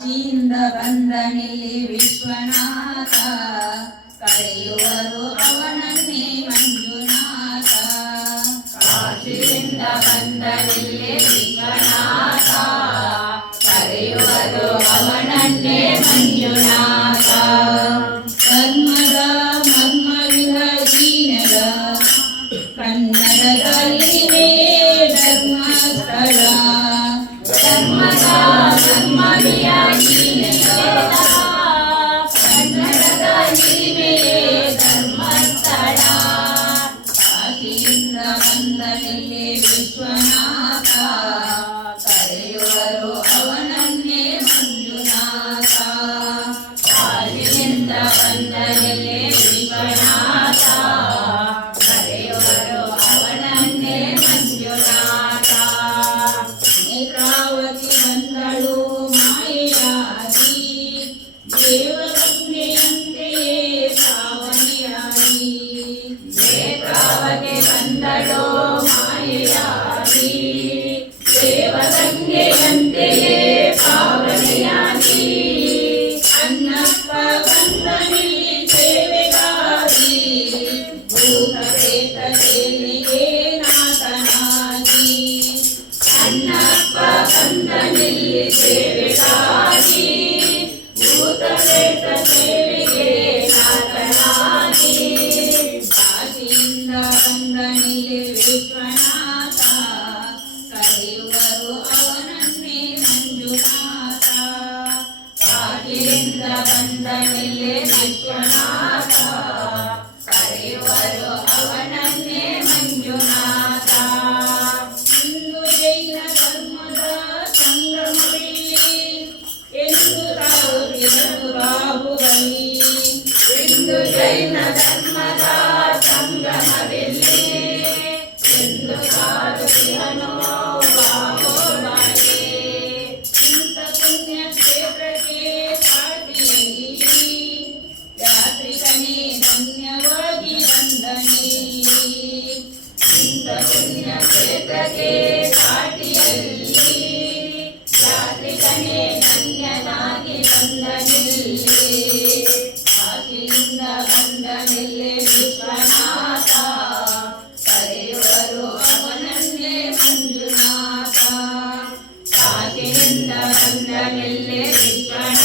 ಕಾಶಿಯಿಂದ ಬಂದನಿಲ್ಲಿ ವಿಶ್ವನಾಥ, ಕರೆಯುವರು ಅವನನ್ನೇ ಮಂಜುನಾಥ. ಕಾಶಿಯಿಂದ ಬಂದನಿಲ್ಲಿ ವಿಶ್ವನಾಥ, ಕರೆಯುವರು ಅವನನ್ನೇ ಮಂಜುನಾಥ. ಧರ್ಮದ ಮರ್ಮವಿಹೀನದ ಕನ್ನಡದಲ್ಲಿದೆ ಧರ್ಮಸ್ಥಳ. ಧರ್ಮದ ಕನ್ನಡದಲ್ಲಿವೆ ಧರ್ಮಸ್ಥಳ. ಕಾಶಿಯಿಂದ ಬಂದನಿಲ್ಲಿ ವಿಶ್ವನಾಥ, ಕರೆಯುವರು ಅವನನ್ನೇ ಮಂಜುನಾಥ. ಕಾಶಿಯಿಂದ ಬಂದನಿಲ್ಲಿ ವಿಶ್ವನಾಥ, ಕರೆಯುವರು ಅವನನ್ನೇ ಮಂಜುನಾಥ. ನೇತ್ರಾವತಿ ಬಂದಳು ಮಾಯೆಯಾಗಿ, ದೇವಗಂಗೆಯಂತೆಯೇ ಪಾವನಿಯಾಗಿ. ನೇತ್ರಾವತಿ ಬಂದಳು ಮಾಯೆಯಾಗಿ, ದೇವಗಂಗೆಯಂತೆಯೇ ಪಾವನಿಯಾಗಿ. ಅಣ್ಣಪ್ಪ ಬಂದನಿಲ್ಲಿ ಸೇವೆಗಾಗಿ, ಭೂತ ಪ್ರೇತ ಸೇನೆಗೆ ನಾಥನಾಗಿ. ಅಣ್ಣಪ್ಪ ಬಂದನಿಲ್ಲಿ ಸೇವೆಗಾಗಿ, ಭೂತ ಪ್ರೇತ ಸೇವೆಗೆ ನಾಥನಾಗಿ. ಕಾಶಿಯಿಂದ ಬಂದನಿಲ್ಲಿ ವಿಶ್ವನಾಥ, ಕರೆಯುವರು ಅವನನ್ನೇ ಮಂಜುನಾಥ. ಕಾಶಿಯಿಂದ ಬಂದನಿಲ್ಲಿ ವಿಶ್ವನಾಥ, ಕರೆಯುವರು ಅವನನ್ನೇ ಮಂಜುನಾಥ. ಹಿಂದೂ ಜೈನ ಧರ್ಮದ ಸಂಗಮವಿಲ್ಲಿ, ಎಂದು ಸಾಗುತ್ತಿರಲು ಬಾಹುಬಲಿ. ಹಿಂದೂ ಜೈನ ಧರ್ಮದ ಸಂಗಮವಿಲ್ಲಿ, ಎಂದು ಸಾರುತ್ತಿಹನು ಬಾಹುಬಲಿ. ಇಂಥ ಪುಣ್ಯ ಕ್ಷೇತ್ರಕ್ಕೆ ಸಾಟಿಯಲ್ಲಿ, ಯಾತ್ರಿಕನೇ ಧನ್ಯವಾಗಿ ಬಂದನಿಲ್ಲಿ. ಇಂಥ ಪುಣ್ಯ ಕ್ಷೇತ್ರಕ್ಕೆ ಸಾಟಿಯಲ್ಲಿ, ಯಾತ್ರಿಕನೇ ಧನ್ಯನಾಗಿ ಬಂದನಿಲ್ಲಿ. ಕಾಶಿಯಿಂದ ಬಂದನಿಲ್ಲಿ ವಿಶ್ವನಾಥ, ಕರೆಯುವರು ಅವನನ್ನೇ ಮಂಜುನಾಥ. ಕಾಶಿಯಿಂದ ಬಂದನಿಲ್ಲಿ ವಿಶ್ವನಾಥ,